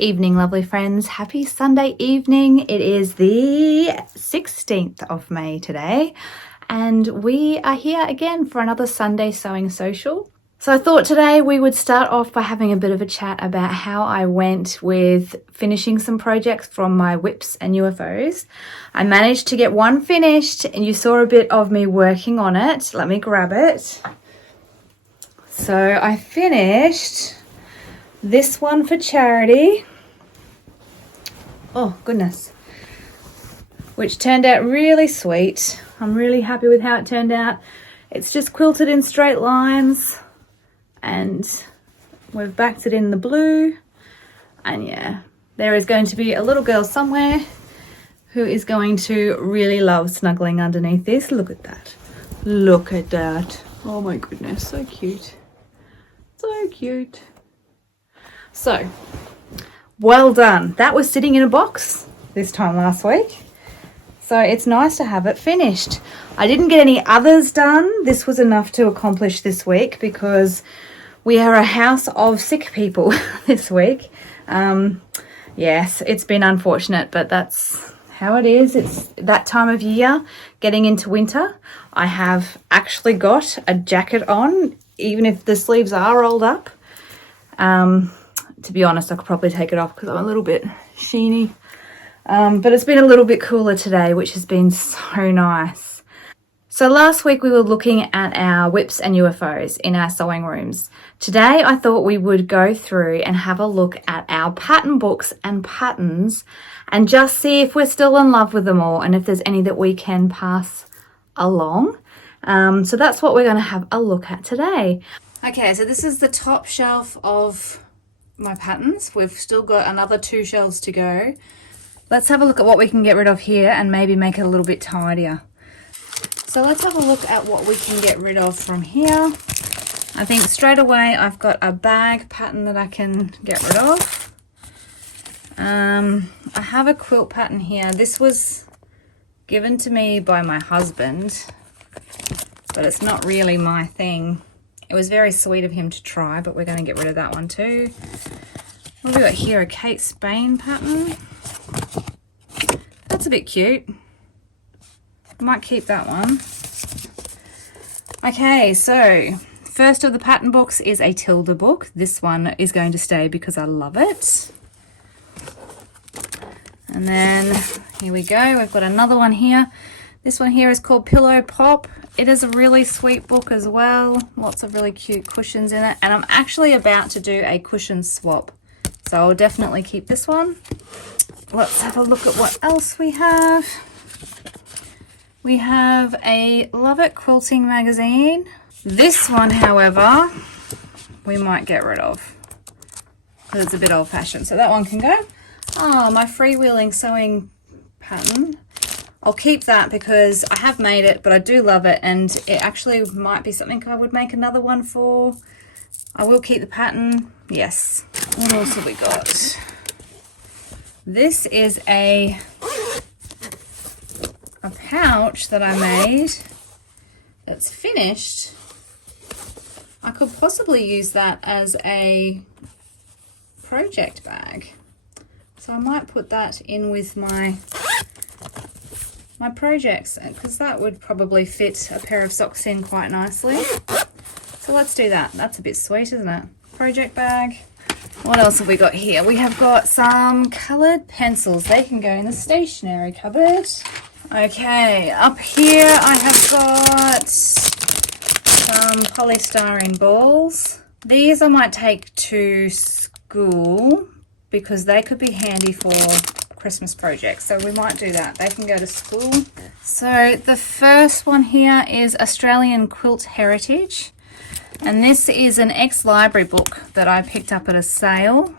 Evening, lovely friends. Happy Sunday evening. It is the 16th of May today, and we are here again for another Sunday sewing social. So I thought today we would start off by having a bit of a chat about how I went with finishing some projects from my whips and UFOs. I managed to get one finished, and you saw a bit of me working on it. Let me grab it. So I finished this one for charity. Oh goodness, which turned out really sweet. I'm really happy with how it turned out. It's just quilted in straight lines, and we've backed it in the blue. And yeah, there is going to be a little girl somewhere who is going to really love snuggling underneath this. Look at that. Look at that. Oh my goodness, so cute. So cute. So, well done. That was sitting in a box this time last week. So it's nice to have it finished. I didn't get any others done. This was enough to accomplish this week because we are a house of sick people this week. Yes, it's been unfortunate, but that's how it is. It's that time of year, getting into winter. I have actually got a jacket on, even if the sleeves are rolled up. To be honest, I could probably take it off because I'm a little bit sheeny. But it's been a little bit cooler today, which has been so nice. So last week we were looking at our whips and UFOs in our sewing rooms. Today I thought we would go through and have a look at our pattern books and patterns and just see if we're still in love with them all and if there's any that we can pass along. So that's what we're going to have a look at today. Okay, so this is the top shelf of my patterns. We've still got another 2 shelves to go. Let's have a look at what we can get rid of here and maybe make it a little bit tidier. So let's have a look at what we can get rid of from here. I think straight away I've got a bag pattern that I can get rid of. I have a quilt pattern here. This was given to me by my husband, but it's not really my thing. It was very sweet of him to try, but we're going to get rid of that one too. What have we got here? A Kate Spain pattern. That's a bit cute. Might keep that one. Okay, so first of the pattern books is a Tilda book. This one is going to stay because I love it. And then here we go. We've got another one here. This one here is called Pillow Pop. It is a really sweet book as well. Lots of really cute cushions in it. And I'm actually about to do a cushion swap. So I'll definitely keep this one. Let's have a look at what else we have. We have a Love It Quilting magazine. This one, however, we might get rid of because it's a bit old-fashioned. So that one can go. Oh, my freewheeling sewing pattern. I'll keep that because I have made it, but I do love it, and it actually might be something I would make another one for. I will keep the pattern. Yes. What else have we got? This is a pouch that I made that's finished. I could possibly use that as a project bag. So I might put that in with my projects because that would probably fit a pair of socks in quite nicely. So let's do that. That's a bit sweet, isn't it? Project bag. What else have we got here? We have got some coloured pencils. They can go in the stationery cupboard. Okay, up here I have got some polystyrene balls. These I might take to school because they could be handy for Christmas projects, so we might do that. They can go to school. So the first one here is Australian Quilt Heritage, and this is an ex-library book that I picked up at a sale,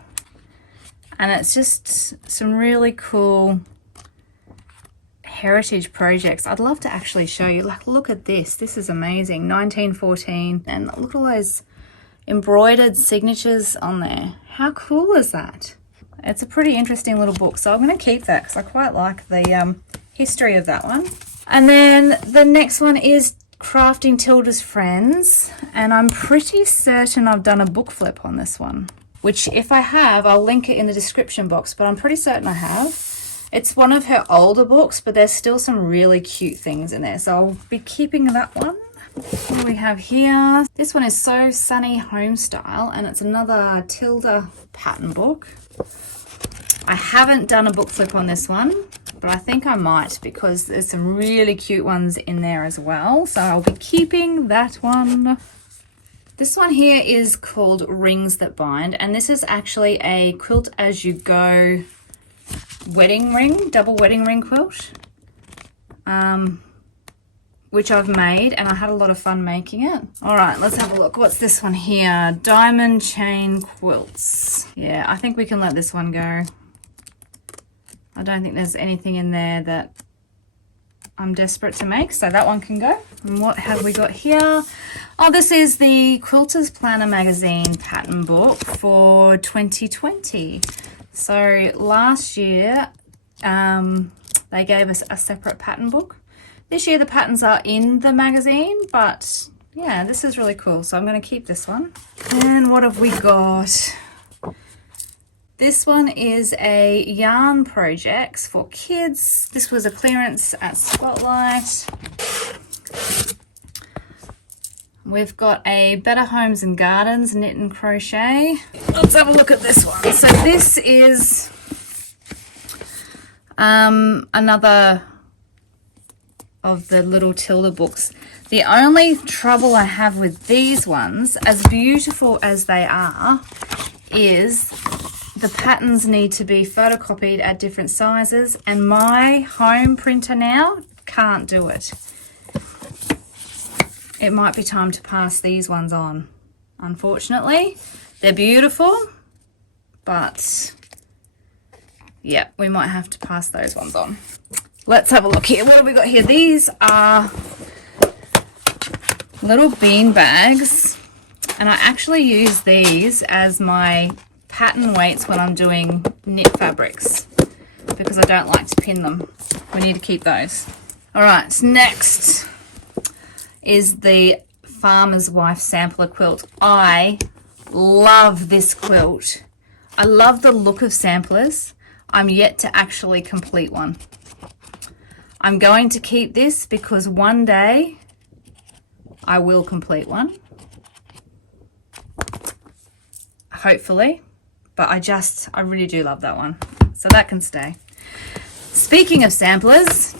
and it's just some really cool heritage projects. I'd love to actually show you. Like, look at this. This is amazing. 1914, and look at all those embroidered signatures on there. How cool is that? It's a pretty interesting little book, so I'm going to keep that because I quite like the history of that one. And then the next one is Crafting Tilda's Friends, and I'm pretty certain I've done a book flip on this one. which if I have, I'll link it in the description box, but I'm pretty certain I have. It's one of her older books, but there's still some really cute things in there, so I'll be keeping that one. What do we have here? This one is So Sunny Home Style, and it's another Tilda pattern book. I haven't done a book flip on this one, but I think I might because there's some really cute ones in there as well. So I'll be keeping that one. This one here is called Rings That Bind, and this is actually a quilt as you go wedding ring, double wedding ring quilt, which I've made, and I had a lot of fun making it. All right, let's have a look. What's this one here? Diamond Chain Quilts. Yeah, I think we can let this one go. I don't think there's anything in there that I'm desperate to make, so that one can go. And what have we got here? Oh, this is the Quilters Planner Magazine pattern book for 2020. So last year, they gave us a separate pattern book. This year the patterns are in the magazine, but yeah, this is really cool. So I'm going to keep this one. And what have we got? This one is a yarn projects for kids. This was a clearance at Spotlight. We've got a Better Homes and Gardens knit and crochet. Let's have a look at this one. So this is another of the little Tilda books. The only trouble I have with these ones, as beautiful as they are, is the patterns need to be photocopied at different sizes, and my home printer now can't do it. It might be time to pass these ones on. Unfortunately, they're beautiful, but yeah, we might have to pass those ones on. Let's have a look here. What have we got here? These are little bean bags, and I actually use these as my pattern weights when I'm doing knit fabrics because I don't like to pin them. We need to keep those. All right, so next is the Farmer's Wife Sampler Quilt. I love this quilt. I love the look of samplers. I'm yet to actually complete one. I'm going to keep this because one day I will complete one. Hopefully. But I really do love that one. So that can stay. Speaking of samplers,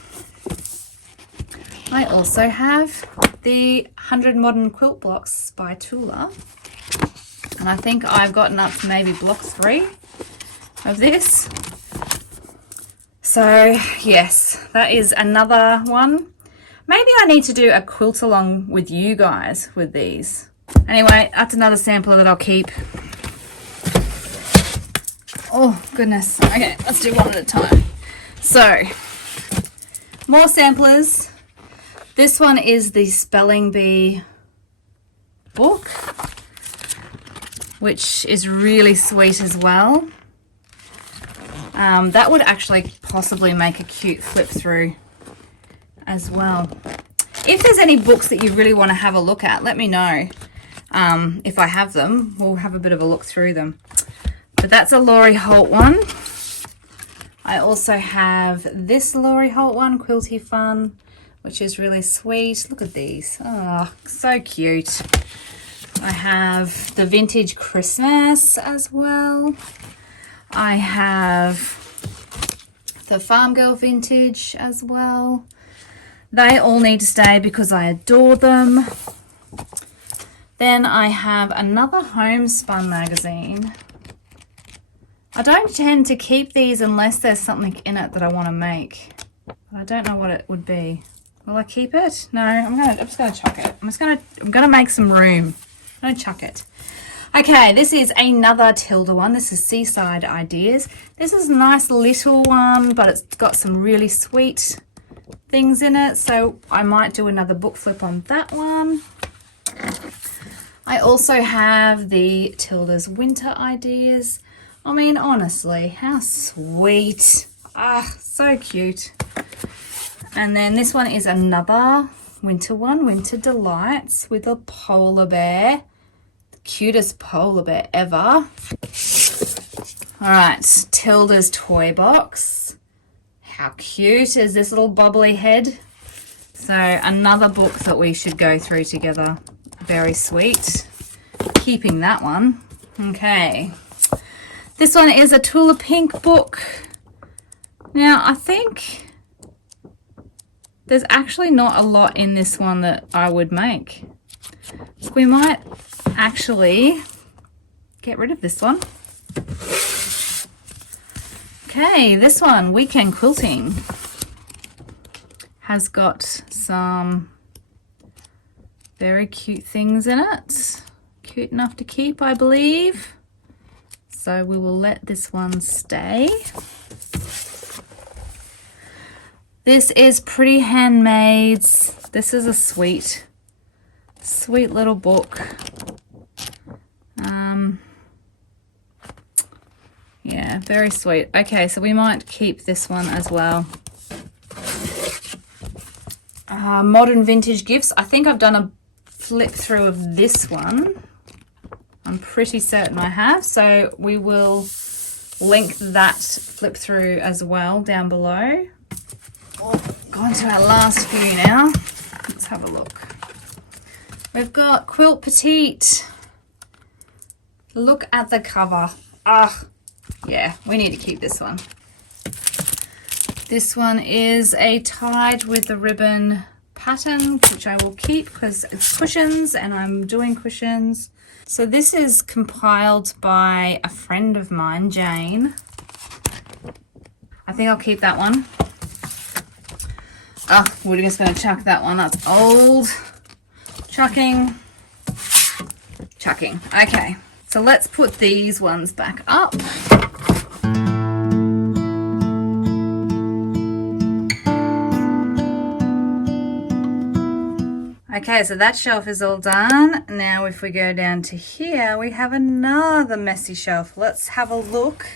I also have the 100 Modern Quilt Blocks by Tula. And I think I've gotten up to maybe block 3 of this. So yes, that is another one. Maybe I need to do a quilt along with you guys with these. Anyway, that's another sampler that I'll keep. Oh, goodness. Okay, let's do one at a time. So, more samplers. This one is the Spelling Bee book, which is really sweet as well. That would actually possibly make a cute flip through as well. If there's any books that you really want to have a look at, let me know. If I have them, we'll have a bit of a look through them. But that's a Laurie Holt one. I also have this Laurie Holt one, Quilty Fun, which is really sweet. Look at these. Oh, so cute. I have the Vintage Christmas as well. I have the Farm Girl Vintage as well. They all need to stay because I adore them. Then I have another Homespun magazine. I don't tend to keep these unless there's something in it that I want to make. But I don't know what it would be. Will I keep it? No, I'm just gonna chuck it. I'm gonna make some room. I'm gonna chuck it. Okay, this is another Tilda one. This is Seaside Ideas. This is a nice little one, but it's got some really sweet things in it. So I might do another book flip on that one. I also have the Tilda's Winter Ideas. I mean, honestly, how sweet. Ah, so cute. And then this one is another winter one, Winter Delights, with a polar bear. cutest polar bear ever. All right, Tilda's toy box. How cute is this little bubbly head? So another book that we should go through together. Very sweet. Keeping that one. Okay. This one is a Tula Pink book. Now, I think there's actually not a lot in this one that I would make. So we might actually get rid of this one. Okay, this one, Weekend Quilting, has got some very cute things in it. Cute enough to keep, I believe. So we will let this one stay. This is Pretty Handmaids. This is a sweet little book. Yeah, very sweet. Okay, so we might keep this one as well. Modern Vintage Gifts. I think I've done a flip through of this one. I'm pretty certain I have. So we will link that flip through as well down below. Gone to our last few now. Let's have a look. We've got Quilt Petite. Look at the cover. Yeah, we need to keep this one. This one is a tied with the ribbon pattern, which I will keep because it's cushions and I'm doing cushions. So this is compiled by a friend of mine, Jane. I think I'll keep that one. We're just going to chuck that one. That's old. Chucking. Okay, so let's put these ones back up. Okay, so that shelf is all done. Now if we go down to here, we have another messy shelf. Let's have a look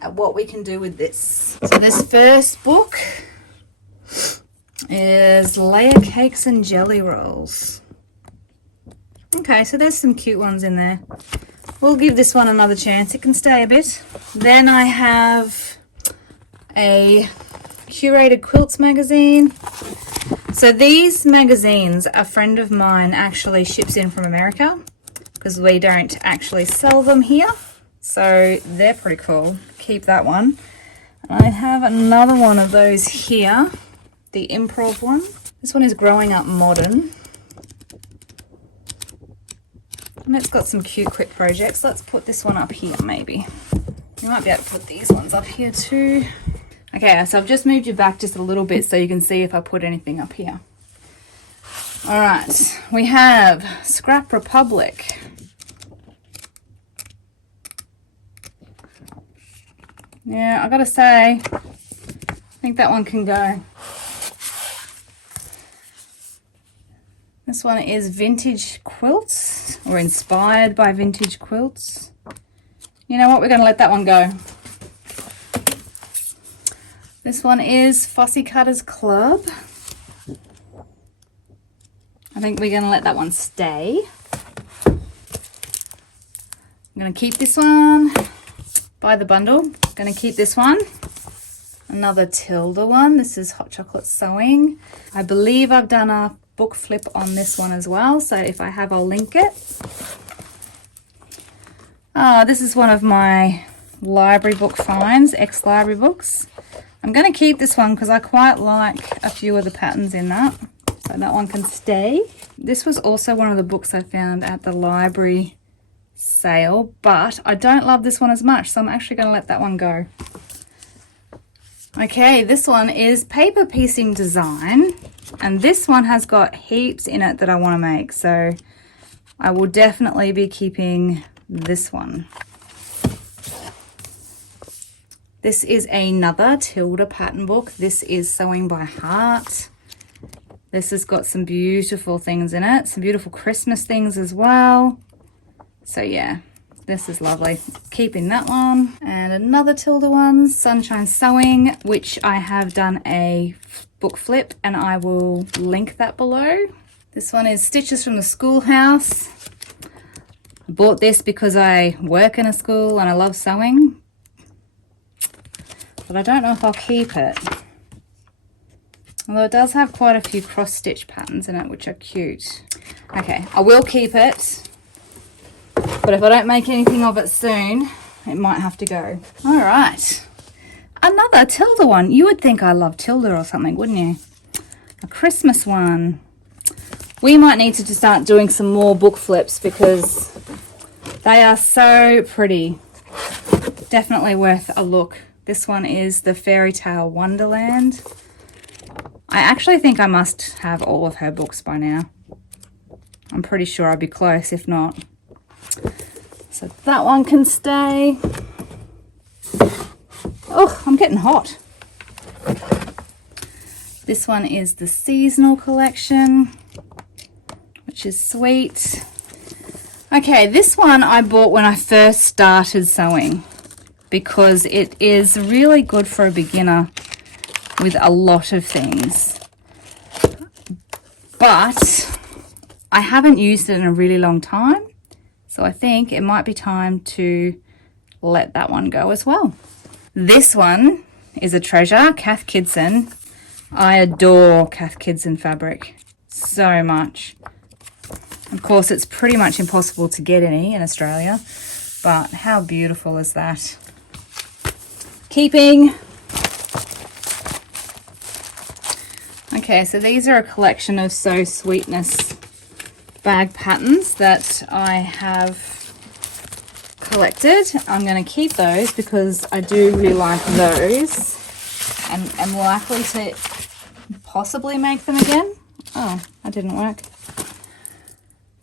at what we can do with this. So this first book is Layer Cakes and Jelly Rolls. Okay, so there's some cute ones in there. We'll give this one another chance. It can stay a bit. Then I have a Curated Quilts magazine. So these magazines, a friend of mine actually ships in from America because we don't actually sell them here. So they're pretty cool. Keep that one. I have another one of those here, the Improv one. This one is Growing Up Modern. And it's got some cute quick projects. Let's put this one up here maybe. You might be able to put these ones up here too. Okay, so I've just moved you back just a little bit so you can see if I put anything up here. All right, we have Scrap Republic. Yeah, I gotta say, I think that one can go. This one is Vintage Quilts, or inspired by Vintage Quilts. You know what, we're gonna let that one go. This one is Fussy Cutters Club. I think we're going to let that one stay. I'm going to keep this one. Buy the bundle. Going to keep this one. Another Tilda one. This is Hot Chocolate Sewing. I believe I've done a book flip on this one as well. So if I have, I'll link it. This is one of my library book finds, ex-library books. I'm going to keep this one because I quite like a few of the patterns in that. So that one can stay. This was also one of the books I found at the library sale, but I don't love this one as much, so I'm actually going to let that one go. Okay, this one is Paper Piecing Design, and this one has got heaps in it that I want to make, so I will definitely be keeping this one. This is another Tilda pattern book. This is Sewing by Heart. This has got some beautiful things in it, some beautiful Christmas things as well. So yeah, this is lovely. Keeping that one. And another Tilda one, Sunshine Sewing, which I have done a book flip and I will link that below. This one is Stitches from the Schoolhouse. I bought this because I work in a school and I love sewing, but I don't know if I'll keep it. Although it does have quite a few cross-stitch patterns in it, which are cute. Okay, I will keep it, but if I don't make anything of it soon, it might have to go. All right, another Tilda one. You would think I love Tilda or something, wouldn't you? A Christmas one. We might need to just start doing some more book flips because they are so pretty. Definitely worth a look. This one is the Fairy Tale Wonderland. I actually think I must have all of her books by now. I'm pretty sure I'll be close, if not. So that one can stay. Oh, I'm getting hot. This one is the seasonal collection, which is sweet. Okay, this one I bought when I first started sewing because it is really good for a beginner with a lot of things. But I haven't used it in a really long time, so I think it might be time to let that one go as well. This one is a treasure, Cath Kidston. I adore Cath Kidston fabric so much. Of course, it's pretty much impossible to get any in Australia, but how beautiful is that? Keeping. Okay, so these are a collection of So Sweetness bag patterns that I have collected. I'm going to keep those because I do really like those and am likely to possibly make them again. Oh, that didn't work.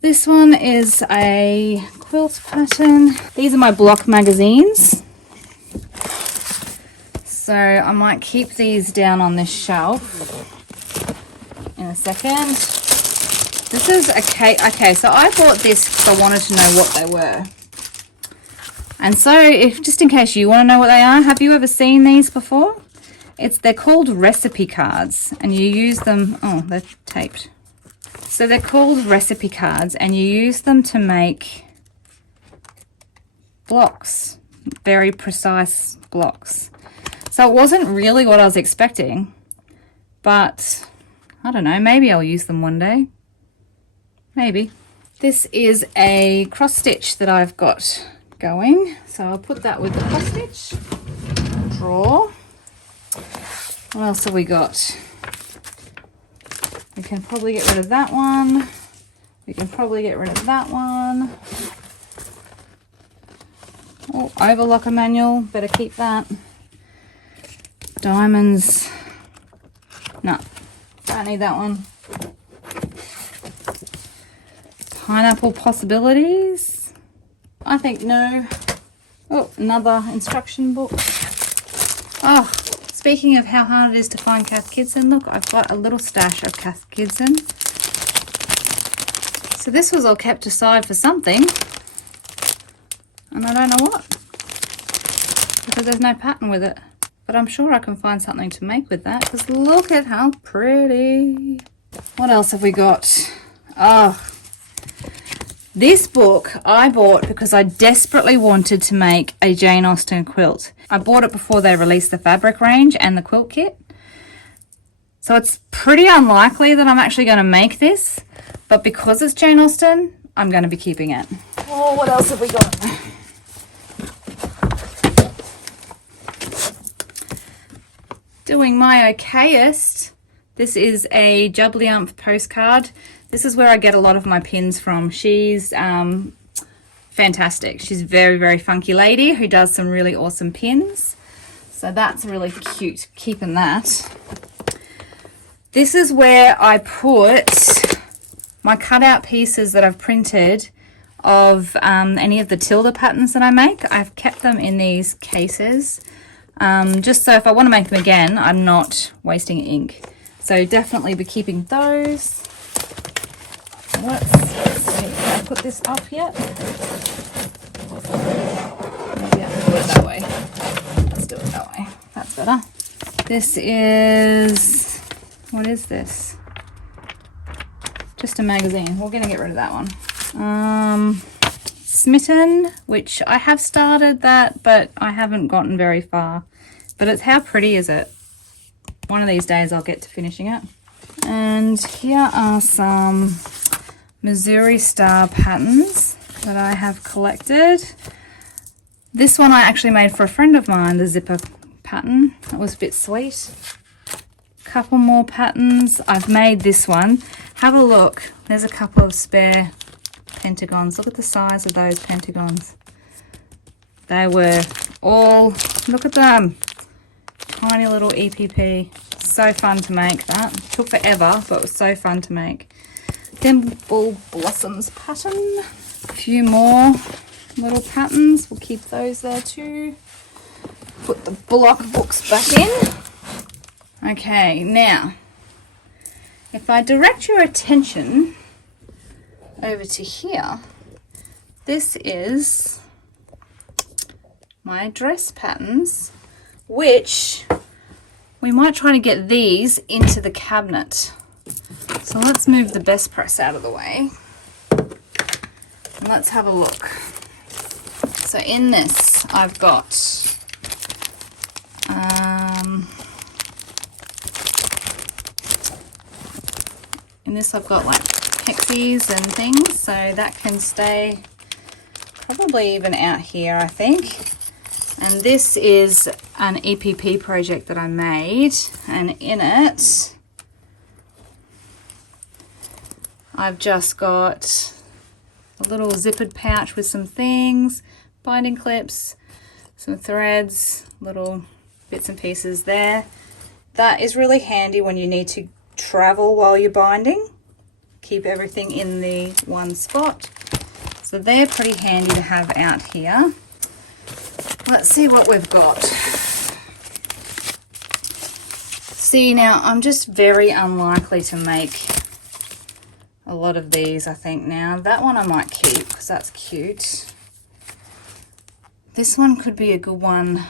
This one is a quilt pattern. These are my block magazines. So I might keep these down on this shelf in a second. This is a cake. Okay, so I bought this because I wanted to know what they were. And so if just in case you want to know what they are, have you ever seen these before? They're called recipe cards and you use them, oh, they're taped. So they're called recipe cards and you use them to make blocks, very precise blocks. So it wasn't really what I was expecting, but I don't know, maybe I'll use them one day. Maybe. This is a cross stitch that I've got going. So I'll put that with the cross stitch. Draw. What else have we got? We can probably get rid of that one. We can probably get rid of that one. Oh, overlocker manual. Better keep that. Diamonds. No, don't need that one. Pineapple possibilities. I think no. Oh, another instruction book. Oh, speaking of how hard it is to find Cath Kidston, look, I've got a little stash of Cath Kidston. So this was all kept aside for something, and I don't know what, because there's no pattern with it. But I'm sure I can find something to make with that, because look at how pretty. What else have we got? Oh, this book I bought because I desperately wanted to make a Jane Austen quilt. I bought it before they released the fabric range and the quilt kit. So it's pretty unlikely that I'm actually going to make this, but because it's Jane Austen, I'm going to be keeping it. Oh, what else have we got? Doing my okayest. This is a Jubbly Umph postcard. This is where I get a lot of my pins from. She's fantastic. She's a very, very funky lady who does some really awesome pins. So that's really cute, keeping that. This is where I put my cutout pieces that I've printed of any of the Tilda patterns that I make. I've kept them in these cases, just so if I want to make them again, I'm not wasting ink. So definitely be keeping those. Let's see, can I put this up yet? Maybe I can do it that way. Let's do it that way. That's better. This is, what is this? Just a magazine. We're going to get rid of that one. Smitten, which I have started that, but I haven't gotten very far. But it's how pretty is it? One of these days I'll get to finishing it. And here are some Missouri Star patterns that I have collected. This one I actually made for a friend of mine, the zipper pattern. That was a bit sweet. Couple more patterns. I've made this one. Have a look. There's a couple of spare pentagons. Look at the size of those pentagons. They were all, look at them. Tiny little EPP. So fun to make that. Took forever, but it was so fun to make. Thimble Blossoms pattern. A few more little patterns. We'll keep those there too. Put the block books back in. Okay, now, if I direct your attention over to here, this is my dress patterns, which we might try to get these into the cabinet. So let's move the best press out of the way and let's have a look. So in this I've got like hexies and things, so that can stay probably even out here, I think. And this is an EPP project that I made, and in it I've just got a little zippered pouch with some things, binding clips, some threads, little bits and pieces there. That is really handy when you need to travel while you're binding. Keep everything in the one spot. So they're pretty handy to have out here. Let's see what we've got. See, now I'm just very unlikely to make a lot of these, I think now. That one I might keep because that's cute. This one could be a good one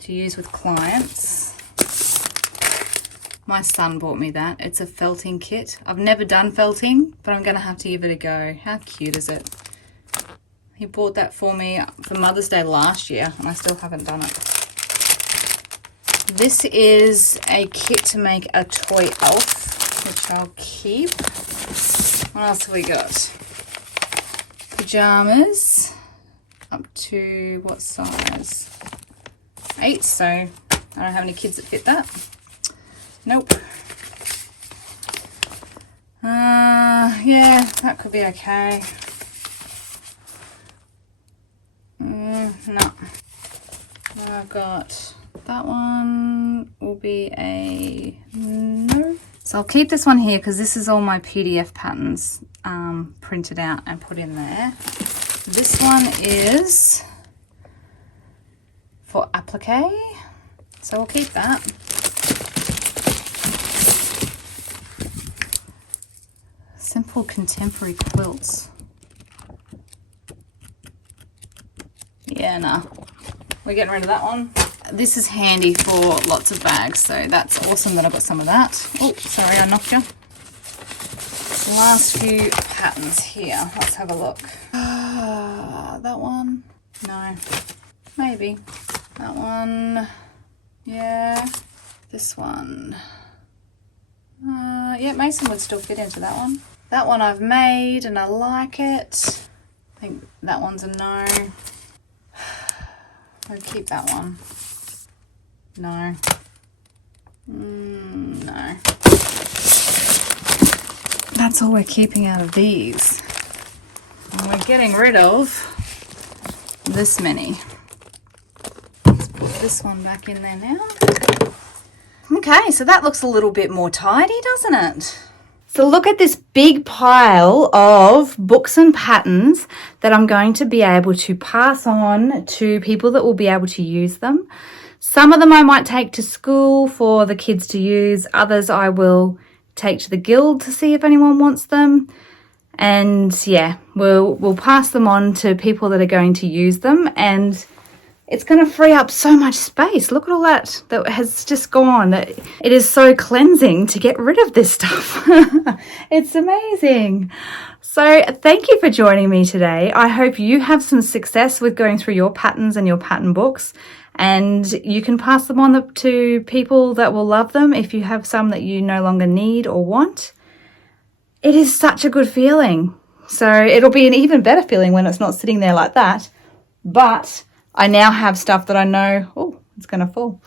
to use with clients. My son bought me that. It's a felting kit. I've never done felting, but I'm gonna have to give it a go. How cute is it? He bought that for me for Mother's Day last year, and I still haven't done it. This is a kit to make a toy elf, which I'll keep. What else have we got? Pajamas, up to what size? 8, so I don't have any kids that fit that. Nope. Yeah, that could be okay. No. I've got that one will be a no. So I'll keep this one here because this is all my PDF patterns printed out and put in there. This one is for applique, so we'll keep that. Simple contemporary quilts. Yeah, nah. We're getting rid of that one. This is handy for lots of bags, so that's awesome that I got some of that. Oh, sorry, I knocked you. Last few patterns here. Let's have a look. That one? No. Maybe. That one. Yeah. This one. Yeah, Mason would still fit into that one. That one I've made and I like it. I think that one's a no. I'll keep that one. No. No. That's all we're keeping out of these. And we're getting rid of this many. Let's put this one back in there now. Okay, so that looks a little bit more tidy, doesn't it? So look at this big pile of books and patterns that I'm going to be able to pass on to people that will be able to use them. Some of them I might take to school for the kids to use. Others I will take to the guild to see if anyone wants them. And yeah, we'll pass them on to people that are going to use them. And it's going to free up so much space. Look at all that has just gone. It is so cleansing to get rid of this stuff. It's amazing. So thank you for joining me today. I hope you have some success with going through your patterns and your pattern books, and you can pass them on to people that will love them if you have some that you no longer need or want. It is such a good feeling. So it'll be an even better feeling when it's not sitting there like that. But I now have stuff that I know, oh, it's going to fall,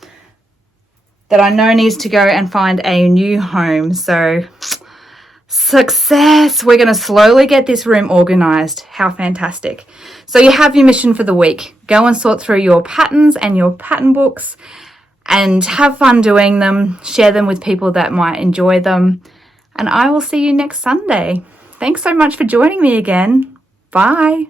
that I know needs to go and find a new home. So success. We're going to slowly get this room organized. How fantastic. So you have your mission for the week. Go and sort through your patterns and your pattern books and have fun doing them. Share them with people that might enjoy them. And I will see you next Sunday. Thanks so much for joining me again. Bye.